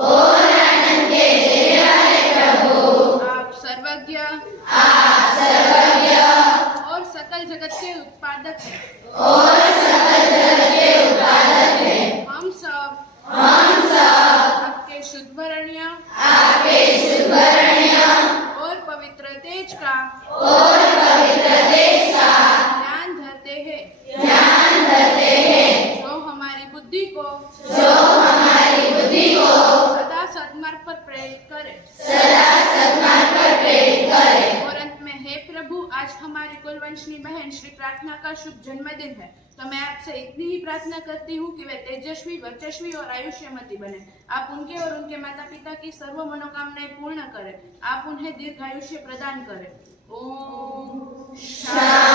Oh. મનોકામનાએ પૂર્ણ કરે. આ પુનઃ દીર્ઘ આયુષ્ય પ્રદાન કરે. ઓમ શા